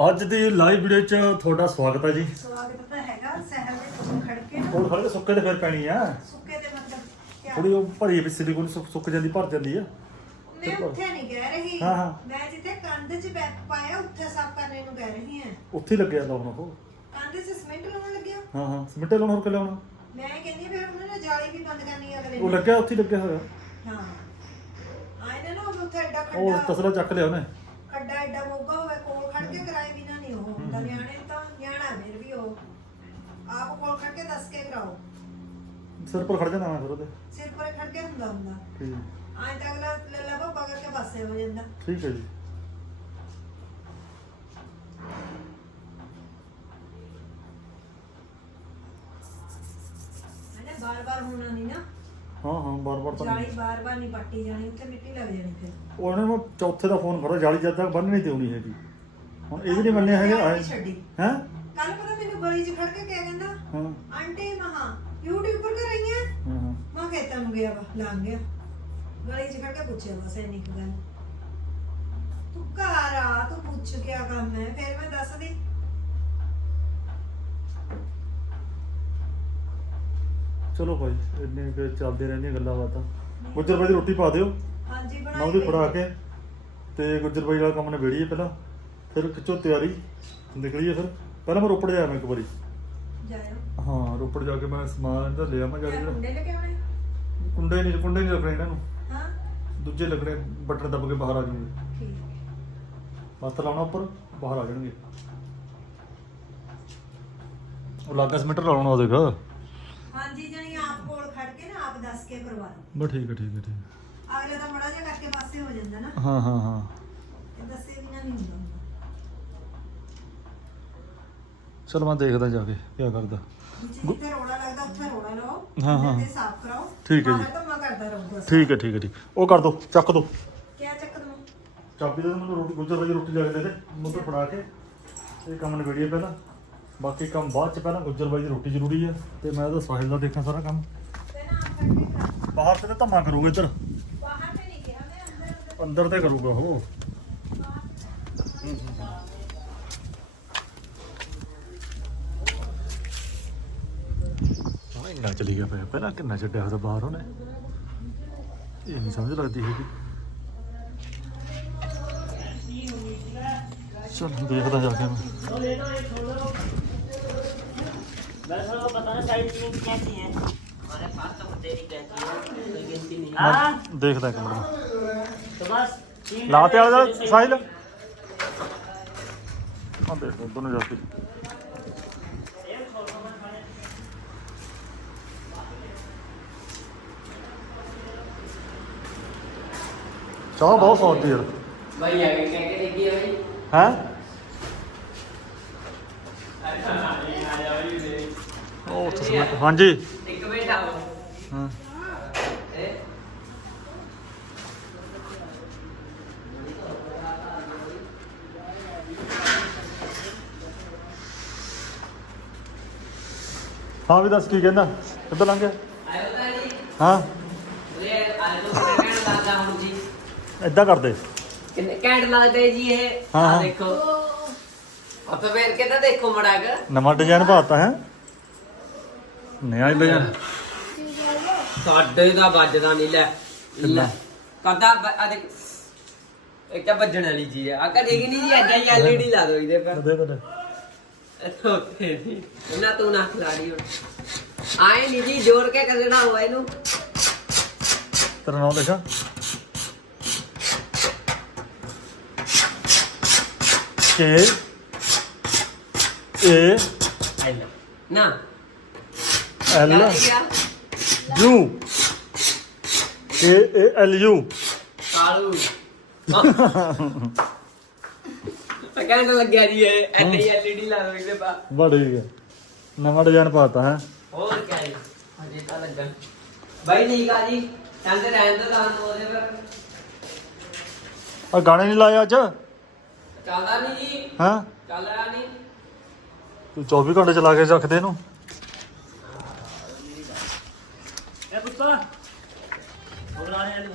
[SPEAKER 1] ਅੱਜ ਦੀ ਲਾਈਵ ਵੀਡੀਓ 'ਚ ਤੁਹਾਡਾ ਸਵਾਗਤ ਹੈ ਜੀ।
[SPEAKER 5] ਸਵਾਗਤ ਤਾਂ ਹੈਗਾ ਸਹਿਰ ਦੇ ਕੋਲ ਖੜ ਕੇ ਨਾ।
[SPEAKER 1] ਹੁਣ ਖੜੇ ਸੁੱਕੇ ਤੇ ਫਿਰ ਪੈਣੀ ਆ।
[SPEAKER 5] ਸੁੱਕੇ ਦੇ ਮਤਲਬ ਕਿਆ?
[SPEAKER 1] ਥੋੜੀ ਉਹ ਭਰੀ ਵੀ ਸਿਲੀਕੋਨ ਸੁੱਕ ਸੁੱਕ ਜਾਂਦੀ ਭਰ ਜਾਂਦੀ ਆ।
[SPEAKER 5] ਮੈਂ ਉੱਥੇ ਨਹੀਂ ਕਹਿ ਰਹੀ।
[SPEAKER 1] ਹਾਂ, ਹਾਂ।
[SPEAKER 5] ਮੈਂ ਜਿੱਥੇ ਕੰਧ 'ਚ ਪਾਇਆ ਉੱਥੇ ਸਾਫ਼ ਕਰਨੇ ਨੂੰ ਕਹਿ ਰਹੀ ਹਾਂ।
[SPEAKER 1] ਉੱਥੇ ਹੀ ਲੱਗਿਆ ਲਾਉਣਾ ਉਹ।
[SPEAKER 5] ਕੰਧ 'ਚ ਸਿਮੈਂਟ ਲਾਉਣ ਲੱਗਿਆ?
[SPEAKER 1] ਹਾਂ ਹਾਂ। ਸਿਮਟੇ ਲਾਉਣਾ ਹੋਰ ਕਿ ਲਾਉਣਾ?
[SPEAKER 5] ਮੈਂ ਕਹਿੰਦੀ ਹਾਂ ਫਿਰ ਉਹਨਾਂ ਨੇ ਜਾਲੀ ਵੀ ਬੰਦ ਕਰਨੀ ਅਗਲੇ
[SPEAKER 1] ਉਹ
[SPEAKER 5] ਨੇ
[SPEAKER 1] ਲੱਗਿਆ ਉੱਥੇ ਹੀ ਲੱਗਿਆ ਹੋਇਆ।
[SPEAKER 5] ਹਾਂ। ਆਏ ਨੇ ਨਾ ਉਹ ਉੱਥੇ ਐਡਾ
[SPEAKER 1] ਉਹ
[SPEAKER 5] ਖੱਡਾ
[SPEAKER 1] ਤਸਲਾ ਚੱਕ ਲਿਆ ਉਹਨੇ।
[SPEAKER 5] ਖੱਡਾ ਐਡਾ ਮੋਗਾ ਹੋਵੇ ਕੋਲ ਖੜ ਕੇ ਕਰਾਏ ਬਿਨਾ ਨਹੀਂ ਉਹ ਹੁੰਦਾ ਨਿਆਣੇ ਨੂੰ ਤਾਂ ਨਿਆਣਾ ਫਿਰ ਵੀ ਉਹ ਆਪ ਕੋਲ ਖੜ ਕੇ ਦੱਸ ਕੇ ਕਰਾਓ।
[SPEAKER 1] ਸਿਰ ਪਰ ਖੜ ਜਾਣਾ ਮੈਂ ਫਿਰ ਉਹਦੇ।
[SPEAKER 5] ਸਿਰ ਪਰ ਖੜ ਕੇ ਹੁੰਦਾ ਹੁੰਦਾ।
[SPEAKER 1] ਠੀਕ
[SPEAKER 5] ਆਏ ਤਾਂ ਅਗਲਾ ਲੱਲਾ ਭੱਬਾ ਕਰਕੇ ਪਾਸੇ ਹੋ ਜਾਂਦਾ।
[SPEAKER 1] ਠੀਕ ਹੈ ਜੀ।
[SPEAKER 5] ਇਹਨੇ ਬਾਰ-ਬਾਰ ਹੋਣਾ ਨਹੀਂ ਨਾ।
[SPEAKER 1] ਹਾਂ ਹਾਂ ਬਾਰ ਬਾਰ ਤਾਂ
[SPEAKER 5] ਜਾਲੀ ਬਾਰ-ਬਾਰ ਨਹੀਂ ਪੱਟੀ ਜਾਣੀ ਉੱਥੇ ਮਿੱਟੀ ਲੱਗ ਜਾਣੀ ਫਿਰ।
[SPEAKER 1] ਉਹਨੇ ਮੈਂ ਚੌਥੇ ਦਾ ਫੋਨ ਕਰਦਾ ਜਾਲੀ ਜਦ ਤੱਕ ਬੰਨ ਨਹੀਂ ਤੇ ਆਉਣੀ ਹੈਗੀ। ਹੁਣ ਇਹ ਵੀ ਨਹੀਂ ਮੰਨਿਆ ਹੈਗਾ
[SPEAKER 5] ਛੱਡੀ।
[SPEAKER 1] ਹੈ?
[SPEAKER 5] ਕੱਲ ਪਤਾ ਮੈਨੂੰ ਗਲੀ 'ਚ ਖੜ ਕੇ ਕਹਿ ਕਹਿੰਦਾ
[SPEAKER 1] ਹਾਂ।
[SPEAKER 5] ਆਂਟੀ ਮਹਾ ਪਰ ਕਰ ਰਹੀ ਹੈ
[SPEAKER 1] ਹਾਂ।
[SPEAKER 5] ਮੈਂ ਖੇਤਾਂ ਨੂੰ ਗਿਆ ਵਾ ਲੰਘ ਗਿਆ। ਗਲੀ 'ਚ ਖੜ ਕੇ ਪੁੱਛਿਆ ਬਸ ਕੁ ਗੱਲ। ਤੂੰ ਘਰ ਆ ਤੂੰ ਪੁੱਛ ਕਿਆ ਕੰਮ ਹੈ? ਫਿਰ ਮੈਂ ਦੱਸਦੀ।
[SPEAKER 1] ਚਲੋ ਭਾਈ ਇੰਨੇ ਕੁ ਚੱਲਦੇ ਰਹਿੰਦੀਆਂ ਗੱਲਾਂ ਬਾਤਾਂ। ਗੁੱਜਰ ਬਾਈ ਦੀ ਰੋਟੀ ਪਾ ਦਿਓ।
[SPEAKER 5] ਹਾਂਜੀ
[SPEAKER 1] ਮੈਂ ਉਹਦੀ। ਫੜਾ ਕੇ ਤੇ ਗੁੱਜਰ ਬਾਈ ਵਾਲਾ ਕੰਮ ਨਿਬੇੜੀਏ ਪਹਿਲਾਂ। ਫਿਰ ਖਿੱਚੋ ਤਿਆਰੀ। ਨਿਕਲੀਏ ਫਿਰ। ਪਹਿਲਾਂ ਮੈਂ ਰੋਪੜ ਜਾਇਆ ਮੈਂ ਇੱਕ ਵਾਰੀ।
[SPEAKER 5] ਜਾਇਓ
[SPEAKER 1] ਹਾਂ ਰੋਪੜ ਜਾ ਕੇ ਮੈਂ ਸਮਾਨ ਇਹਦਾ ਲਿਆ ਮੈਂ ਜਾ ਕੇ ਜਿਹੜਾ
[SPEAKER 5] ਮੁੰਡੇ ਲੈ ਕੇ ਆਉਣੇ?
[SPEAKER 1] ਕੁੰਡੇ ਨਹੀਂ ਕੁੰਡੇ ਨਹੀਂ ਲੱਗਣੇ ਇਹਨਾਂ ਨੂੰ।
[SPEAKER 5] ਹਾਂ?
[SPEAKER 1] ਦੂਜੇ ਲੱਗਣੇ ਬਟਨ ਦੱਬ ਕੇ ਬਾਹਰ ਆ ਜਾਣਗੇ।
[SPEAKER 5] ਠੀਕ ਹੈ।
[SPEAKER 1] ਮੱਤ ਲਾਉਣਾ ਉੱਪਰ ਬਾਹਰ ਆ ਜਾਣਗੇ। ਉਹ ਲਾਗਾ ਸਮੀਟਰ ਲਾਉਣਾ ਉਹ ਦੇਖ।
[SPEAKER 5] ਹਾਂਜੀ ਜਣੀ ਆਪ ਕੋਲ ਖੜ ਕੇ ਨਾ ਆਪ ਦੱਸ ਕੇ ਕਰਵਾ ਲਓ।
[SPEAKER 1] ਬਸ ਠੀਕ ਹੈ ਠੀਕ ਹੈ ਠੀਕ ਹੈ।
[SPEAKER 5] ਅਗਲੇ ਤਾਂ ਮੜਾ ਜਿਹਾ ਕਰਕੇ ਪਾਸੇ ਹੋ ਜਾਂਦਾ ਨਾ।
[SPEAKER 1] ਹਾਂ ਹਾਂ ਹਾਂ।
[SPEAKER 5] ਇਹ ਦੱਸੇ ਬਿਨਾ ਨਹੀਂ ਹੁੰਦਾ।
[SPEAKER 1] ਚਲ ਮੈਂ ਦੇਖਦਾ ਜਾ ਕੇ ਕੀ ਕਰਦਾ।
[SPEAKER 5] ਜਿੱਥੇ ਰੋੜਾ ਲੱਗਦਾ ਉੱਥੇ ਰੋੜਾ ਲਓ
[SPEAKER 1] ਹਾਂ, ਹਾਂ।
[SPEAKER 5] ਤੇ ਸਾਫ਼ ਕਰਾਓ।
[SPEAKER 1] ਠੀਕ ਹੈ ਜੀ।
[SPEAKER 5] ਬਾਹਰ ਤਾਂ ਮੈਂ ਕਰਦਾ ਰਹੂੰਗਾ
[SPEAKER 1] ਠੀਕ ਹੈ ਠੀਕ ਹੈ ਠੀਕ। ਉਹ ਕਰ ਦੋ ਚੱਕ ਦੋ।
[SPEAKER 5] ਕਿਆ ਚੱਕ ਦਵਾਂ?
[SPEAKER 1] ਚਾਬੀ ਦੇ ਦਿਓ ਮੈਨੂੰ ਰੋਟੀ ਗੁੱਜਰ ਬਾਈ ਰੋਟੀ ਜਾ ਕੇ ਦੇ ਦੇ ਮੁੱਢ ਫੜਾ ਕੇ। ਇਹ ਕੰਮ ਨਿਬੇੜੀਏ ਪਹਿਲਾਂ। ਬਾਕੀ ਕੰਮ ਬਾਅਦ ਚ ਪਹਿਲਾਂ ਗੁੱਜਰ ਬਾਈ ਦੀ ਰੋਟੀ ਜ਼ਰੂਰੀ ਹੈ। ਤੇ ਮੈਂ ਉਹਦਾ ਸਾਹਿਲ ਦਾ ਦੇਖਾਂ ਸਾਰਾ ਕੰਮ।
[SPEAKER 5] ਤੇ ਨਾ ਆਪ ਕਰਕੇ ਕਰਾ?
[SPEAKER 1] ਬਾਹਰ ਤੇ ਤਾਂ ਧੰਮਾ ਕਰੂਗਾ ਇੱਧਰ।
[SPEAKER 5] ਬਾਹਰ ਤੇ ਨਹੀਂ ਕਿਹਾ ਮੈਂ ਅੰਦਰ
[SPEAKER 1] ਅੰਦਰ। ਤੇ ਕਰੂਗਾ ਉਹ। ਇੰਨਾ ਚਲੀ ਗਿਆ ਪਿਆ ਪਹਿਲਾਂ ਕਿੰਨਾ ਛੱਡਿਆ ਹੋਇਆ ਬਾਹਰ ਉਹਨੇ ਇਹ ਨਹੀਂ ਸਮਝ ਲੱਗਦੀ ਹੈਗੀ ਚਲ ਦੇਖਦਾ ਜਾ ਕੇ ਮੈਂ
[SPEAKER 2] बस वो बताना साइड में कैसी है हमारे पास तो तेरी कैसी है कोई गिनती नहीं
[SPEAKER 1] ਮੈਂ ਦੇਖਦਾ ਇੱਕ ਮਿੰਟ ਮੈਂ
[SPEAKER 2] तो बस तीन
[SPEAKER 1] ਲਾਤੇ ਵਾਲਾ ਦਾ ਸਾਹਿਲ ਹਾਂ ਦੇਖ ਚਾਹ ਬਹੁਤ ਸਵਾਦ ਦੀ ਯਾਰ
[SPEAKER 2] ਭਾਈ ਆ ਕੇ ਕਹਿ ਕੇ ਦੇਖੀ ਆ ਭਾਈ
[SPEAKER 1] ਹੈ? ਉਹ ਤੁਸੀਂ ਹਾਂਜੀ।
[SPEAKER 2] ਇੱਕ ਮਿੰਟ ਆਓ।
[SPEAKER 1] ਹਾਂ। ਹਾਂ ਵੀ ਦੱਸ ਕੀ ਕਹਿੰਦਾ? ਕਿੱਦਾਂ ਲੰਘਿਆ ਹਾਂ
[SPEAKER 2] ਆਇਓ ਤਾਂ ਜੀ।
[SPEAKER 1] ਹਾਂ।
[SPEAKER 2] ਇਹ ਆਇਓ ਤਾਂ ਕਹਿਣ ਲੱਗਾ ਹੁਣ ਜੀ।
[SPEAKER 1] ਏਦਾਂ ਕਰਦੇ?
[SPEAKER 2] ਕਿੰਨੇ ਘੈਂਟ ਲੱਗਦੇ ਜੀ ਇਹ?
[SPEAKER 1] ਹਾਂ,
[SPEAKER 2] ਆਹ
[SPEAKER 1] ਹਾਂ।
[SPEAKER 2] ਦੇਖੋ। ਆਪੇ ਫੇਰ ਕੇ ਤਾਂ ਦੇਖੋ ਮੜਾ ਕੇ?
[SPEAKER 1] ਨਵਾਂ ਡਿਜ਼ਾਈਨ ਪਾਤਾ ਹੈ। ਨਿਆ ਡਿਜ਼ਾਈਨ
[SPEAKER 2] ਸਾਡੇ ਦਾ ਵੱਜਦਾ ਨਹੀਂ ਲੈ। ਲੈ। ਕਦਾ ਆ ਦੇਖ। ਇੱਕ ਤਾਂ ਵੱਜਣ ਵਾਲੀ ਚੀਜ਼ ਆ। ਆਕਾ ਦੇਖ ਨਹੀਂ ਜੀ ਐਡਾ ਹੀ ਐਲਈਡੀ ਲਾ ਦੋ ਇਹਦੇ ਪਰ
[SPEAKER 1] ਦੇ ਦੇ
[SPEAKER 2] ਉੱਥੇ ਦੀ ਇਹਨਾਂ ਤੂੰ ਨਾ ਖਿਲਾੜੀ ਹੁਣ। ਆਏ ਨਹੀਂ ਜੀ ਜੋੜ ਕੇ ਕੱਢਣਾ ਹੋਇਆ ਇਹਨੂੰ।
[SPEAKER 1] ਤੇਰਾ ਨਾਮ ਲਿਖਾ। ਕੇ ਏ।
[SPEAKER 2] ਨਾ।
[SPEAKER 1] ਐਲ।
[SPEAKER 2] ਚੱਲ ਗਿਆ?
[SPEAKER 1] U. K A L U.
[SPEAKER 2] Kalu. ਆ ਕਹਿੰਦਾ ਲੱਗਿਆ ਜੀ ਇਹ ਐਲਈਡੀ ਲਾ ਦੋ ਇਹਦੇ ਪਾ
[SPEAKER 1] ਬੜਾ ਹੈ ਨਵਾਂ ਡਿਜ਼ਾਈਨ ਪਾਤਾ ਹੈ।
[SPEAKER 2] ਹੋਰ ਕਿਆ ਜੀ? ਅਜੇ ਤਾਂ ਲੱਗਣ। ਬਾਈ ਠੀਕ ਆ ਜੀ। ਕਹਿੰਦੇ ਰਹਿਣ ਦੋ ਤੁਹਾਨੂੰ ਉਹਦੇ ਪਰ।
[SPEAKER 1] ਆ ਗਾਣੇ ਨਹੀਂ ਲਾਏ ਅੱਜ?
[SPEAKER 2] ਚੱਲਦਾ ਨਹੀਂ
[SPEAKER 1] ਹਾਂ।
[SPEAKER 2] ਚੱਲਦਾ ਨਹੀਂ
[SPEAKER 1] ਤੂੰ 24 ਘੰਟੇ ਚਲਾ ਕੇ ਰੱਖਦੇ ਇਹਨੂੰ।
[SPEAKER 2] ਇਹ ਪੁੱਤਾ। ਬੁਲਾ ਰਿਹਾ ਇਹਨੂੰ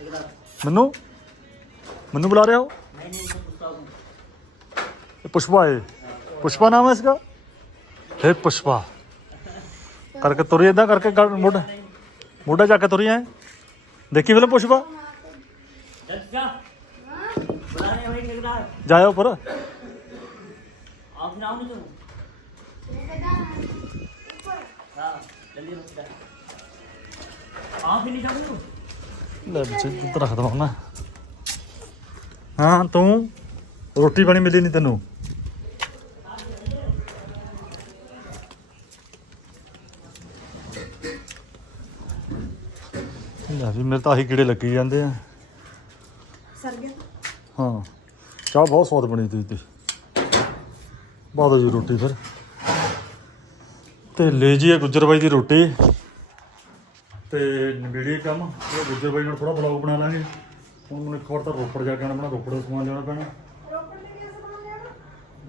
[SPEAKER 2] ਇੱਕਦਮ
[SPEAKER 1] ਮੈਨੂੰ? ਮੈਨੂੰ ਬੁਲਾ
[SPEAKER 2] ਰਿਹਾ ਹੋ ਇਹ ਪੁਸ਼ਪਾ ਹੈ ਪੁਸ਼ਪਾ ਨਾਮ
[SPEAKER 1] ਹੈ ਇਸਦਾ?
[SPEAKER 2] ਹੈ ਪੁਸ਼ਪਾ। ਕਰਕੇ ਤੁਰੀ ਇਦਾਂ ਕਰਕੇ ਮੋਢਾ। ਮੋਢਾ ਜਾ ਕੇ ਤੁਰੀ ਐ
[SPEAKER 1] ਦੇਖੀ ਫਿਲਮ ਪੁਸ਼ਪਾ? ਜਾ। ਜਾਇਓ ਪਰ ਹਾਂ ਤੂੰ? ਰੋਟੀ ਪਾਣੀ ਮਿਲੀ ਨਹੀਂ ਤੈਨੂੰ? ਲੈ ਵੀ ਮੇਰੇ ਤਾਂ ਆਹੀ ਕੀੜੇ ਲੱਗੀ ਜਾਂਦੇ ਆ।
[SPEAKER 5] ਸਰ ਗਿਆ।
[SPEAKER 1] ਹਾਂ। ਚਾਹ ਬਹੁਤ ਸਵਾਦ ਬਣੀ ਤੀ। ਤੇ ਬਹੁਤ ਜੀ ਰੋਟੀ ਫਿਰ। ਤੇ ਲੈ ਜੀ ਇਹ ਗੁੱਜਰ ਬਾਈ ਦੀ ਰੋਟੀ। ਤੇ ਨਵੇੜੀ ਕੰਮ ਇਹ ਗੁੱਜਰ ਬਾਈ ਨਾਲ ਥੋੜਾ ਬਲੌਗ ਬਣਾ ਲਾਂਗੇ। ਹੁਣ ਮੈਨੂੰ ਇੱਕ ਵਾਰ ਤਾਂ ਰੋਪੜ ਜਾ ਕੇ ਆਉਣਾ ਪੈਣਾ ਰੋਪੜ ਦਾ ਸਮਾਨ ਲਿਆਉਣਾ ਪੈਣਾ।
[SPEAKER 5] ਰੋਪੜ ਦੇ ਕਿਸ ਬਣਾ ਲਿਆ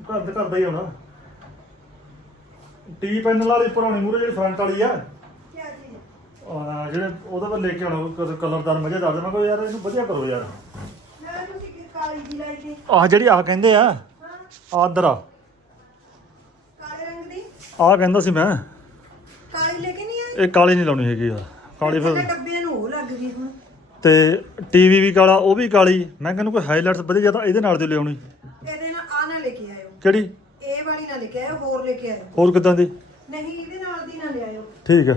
[SPEAKER 1] ਘਰ ਦੇ ਘਰ ਦਾ ਹੀ ਹੋਣਾ ਟੀ ਪੈਨਲ ਵਾਲੀ ਪੁਰਾਣੀ ਮੂਰੇ ਜਿਹੜੀ ਫਰੰਟ ਵਾਲੀ ਆ।
[SPEAKER 5] ਕੀ ਚੀਜ਼
[SPEAKER 1] ਜਿਹੜੇ ਉਹਦੇ ਵੱਲ ਲੈ ਕੇ ਆਉਣਾ ਕਲਰਦਾਰ ਮਜ਼ੇਦਾਰ ਮੈਂ ਕਿਹਾ ਯਾਰ ਇਹਨੂੰ ਵਧੀਆ ਕਰੋ ਯਾਰ।
[SPEAKER 5] ਤੁਸੀਂ ਕਿ ਕਾਲੀ ਜੀ ਲਾਈ ਤੇ
[SPEAKER 1] ਆਹ ਜਿਹੜੀ ਆਹ ਕਹਿੰਦੇ ਆ
[SPEAKER 5] ਹਾਂ
[SPEAKER 1] ਆਦਰ ਆ।
[SPEAKER 5] ਕਾਲੇ ਰੰਗ ਦੀ?
[SPEAKER 1] ਆਹ ਕਹਿੰਦਾ ਸੀ ਮੈਂ।
[SPEAKER 5] ਕਾਲੀ ਲੈ ਕੇ ਨਹੀਂ ਆਏ?
[SPEAKER 1] ਇਹ ਕਾਲੀ ਨਹੀਂ ਲਾਉਣੀ ਹੈਗੀ ਯਾਰ ਕਾਲੀ ਫਿਰ
[SPEAKER 5] ਡੱਬਿਆਂ ਨੂੰ ਉਹ ਲੱਗ ਗਈ ਹੁਣ।
[SPEAKER 1] ਤੇ ਟੀਵੀ ਵੀ ਕਾਲਾ ਉਹ ਵੀ ਕਾਲੀ। ਮੈਂ ਕਹਿੰਦਾ ਕੋਈ ਹਾਈਲਾਈਟਸ ਵਧੀਆ ਜਾਂ ਤਾਂ ਇਹਦੇ ਨਾਲ ਦੀ ਲਿਆਉਣੀ।
[SPEAKER 5] ਇਹਦੇ ਨਾਲ ਆ ਨਾ ਲੈ ਕੇ ਆਇਓ।
[SPEAKER 1] ਕਿਹੜੀ?
[SPEAKER 5] ਇਹ ਵਾਲੀ ਨਾ ਲੈ ਕੇ ਆਇਓ ਹੋਰ ਲੈ ਕੇ ਆਇਓ।
[SPEAKER 1] ਹੋਰ ਕਿਦਾਂ ਦੀ?
[SPEAKER 5] ਨਹੀਂ ਇਹਦੇ ਨਾਲ ਦੀ ਨਾ ਲਿਆਇਓ।
[SPEAKER 1] ਠੀਕ ਹੈ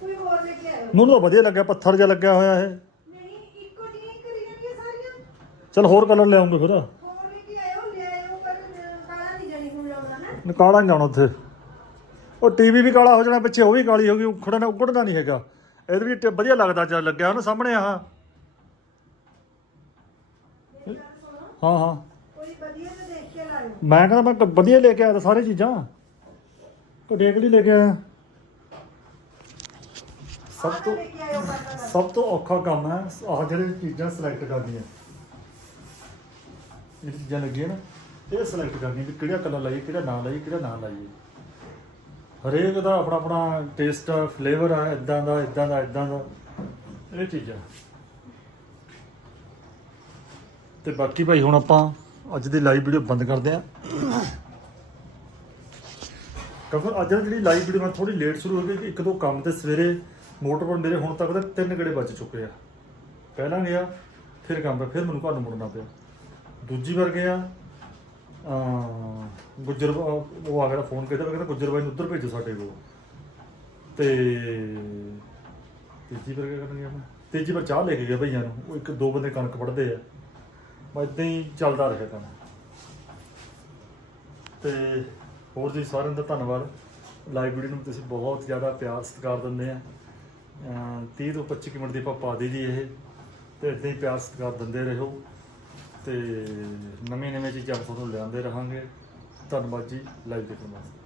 [SPEAKER 5] ਕੋਈ ਹੋਰ ਲੈ ਕੇ ਆਇਓ।
[SPEAKER 1] ਮੈਨੂੰ ਤਾਂ ਵਧੀਆ ਲੱਗਿਆ ਪੱਥਰ ਜਿਹਾ ਲੱਗਿਆ ਹੋਇਆ ਇਹ
[SPEAKER 5] ਨਹੀਂ ਇੱਕੋ ਜਿਹੀਆਂ ਹੀ ਕਰੀ ਜਾਂਦੀਆਂ ਸਾਰੀਆਂ
[SPEAKER 1] ਚਲ ਹੋਰ ਕਲਰ ਲਿਆਉਂਗੇ ਫਿਰ।
[SPEAKER 5] ਹੋਰ ਲੈ ਕੇ ਆਇਓ ਲੈ ਆਇਓ ਪਰ ਕਾਲਾ ਨਹੀਂ ਜਾਣੀ ਹੁਣ ਲਾਉਣਾ ਨਾ
[SPEAKER 1] ਕਾਲਾ ਨਹੀਂ ਲਾਉਣਾ ਉੱਥੇ। ਉਹ ਟੀਵੀ ਵੀ ਕਾਲਾ ਹੋ ਜਾਣਾ, ਪਿੱਛੇ ਉਹ ਵੀ ਕਾਲੀ ਹੋ ਗਈ, ਉਖੜਨਾ ਉਗੜਨਾ ਨਹੀਂ ਹੈਗਾ। ਇਹਦੇ ਵੀ ਟ- ਵਧੀਆ ਲੱਗਦਾ ਚੱਲ, ਲੱਗਿਆ ਨਾ ਸਾਹਮਣੇ ਆਹ। ਹਾਂ ਹਾਂ।
[SPEAKER 5] ਕੋਈ ਵਧੀਆ ਜਿਹਾ ਦੇਖ ਕੇ ਲਾਇਓ
[SPEAKER 1] ਮੈਂ ਕਹਿੰਦਾ ਮੈਂ ਕ- ਵਧੀਆ ਲੈ ਕੇ ਆਇਆ ਤਾਂ ਸਾਰੀ ਚੀਜ਼ਾਂ। ਕੋ ਕਿਹੜੀ ਲੈ ਕੇ ਆਇਆ। ਸਭ ਤੋਂ
[SPEAKER 5] ਲੈ ਕੇ ਆਇਓ ਪਤਾ
[SPEAKER 1] ਸਭ ਤੋਂ ਔਖਾ ਕੰਮ ਹੈ ਆਹ ਜਿਹੜੇ ਚੀਜ਼ਾਂ ਸਿਲੈਕਟ ਕਰਨੀਆਂ। ਇਹ ਚੀਜ਼ਾਂ ਲੱਗੀਆਂ ਨਾ, ਇਹ ਸਿਲੈਕਟ ਕਰਨੀ ਵੀ ਕਿਹੜਾ ਕਲਰ ਲਾਈਏ, ਕਿਹੜਾ ਨਾ ਲਾਈਏ, ਕਿਹੜਾ ਨਾ ਲਾਈਏ। ਹਰੇਕ ਦਾ ਆਪਣਾ ਆਪਣਾ ਟੇਸਟ ਆ ਫਲੇਵਰ ਆ ਇਦਾਂ ਦਾ ਇਦਾਂ ਦਾ ਇਦਾਂ ਦਾ। ਇਹ ਚੀਜ਼ਾਂ। ਤੇ ਬਾਕੀ ਭਾਈ ਹੁਣ ਆਪਾਂ ਅੱਜ ਦੀ ਲਾਈਵ ਵੀਡੀਓ ਬੰਦ ਕਰਦੇ ਆ। ਕਿਉਂਕਿ ਅੱਜ ਦੀ ਜਿਹੜੀ ਲਾਈਵ ਵੀਡੀਓ ਮੈਂ ਥੋੜੀ ਲੇਟ ਸ਼ੁਰੂ ਹੋ ਗਈ ਇੱਕ ਦੋ ਕੰਮ ਤੇ ਸਵੇਰੇ ਮੋਟਰ ਪਰ ਮੇਰੇ ਹੁਣ ਤੱਕ ਦੇ ਤਿੰਨ ਗੇੜੇ ਵੱਜ ਚੁੱਕੇ ਆ। ਪਹਿਲਾਂ ਗਿਆ, ਫਿਰ ਕੰਮ ਪਿਆ, ਫਿਰ ਮੈਨੂੰ ਘਰ ਨੂੰ ਮੁੜਨਾ ਪਿਆ। ਦੂਜੀ ਵਾਰ ਗਿਆ ਅਮ ਗੁੱਜਰ ਉਹ ਆ ਗਿਆ ਫੋਨ ਕੀਤਾ ਕਹਿੰਦਾ ਗੁੱਜਰ ਬਾਈ ਨੂੰ ਉੱਧਰ ਭੇਜੋ ਸਾਡੇ ਕੋਲ। ਤੇ ਤੀਜੀ ਵਾਰ ਕਿਆ ਕਰਨ ਗਿਆ ਤੀਜੀ ਵਾਰ ਚਾਹ ਲੈ ਕੇ ਗਿਆ ਭਈਆਂ ਨੂੰ, ਉਹ ਇੱਕ ਦੋ ਬੰਦੇ ਕਣਕ ਵੱਢਦੇ ਆ। ਮੈਂ ਇਦਾਂ ਹੀ ਚੱਲਦਾ ਰਿਹਾ ਕੰਮ। ਤੇ ਹੋਰ ਜੀ ਸਾਰਿਆਂ ਦਾ ਧੰਨਵਾਦ। ਲਾਈਵ ਵੀਡੀਓ ਨੂੰ ਤੁਸੀਂ ਬਹੁਤ ਜ਼ਿਆਦਾ ਪਿਆਰ, ਸਤਿਕਾਰ ਦਿੰਦੇ ਆ। ਅਮ 30 ਤੋਂ 25 ਕੁ ਮਿੰਟ ਦੀ ਆਪਾਂ ਪਾ ਦੀ ਜੀ ਇਹ। ਤੇ ਇਦਾਂ ਹੀ ਪਿਆਰ, ਸਤਿਕਾਰ ਦਿੰਦੇ ਰਹੋ। ਤੇ ਨਵੀਂ ਨਵੀਂ ਚੀਜ਼ਾਂ ਤੁਹਾਨੂੰ ਲਿਆਉਂਦੇ ਰਹਾਂਗੇ। ਧੰਨਵਾਦ ਜੀ ਲਾਈਵ ਦੇਖਣ ਵਾਸਤੇ।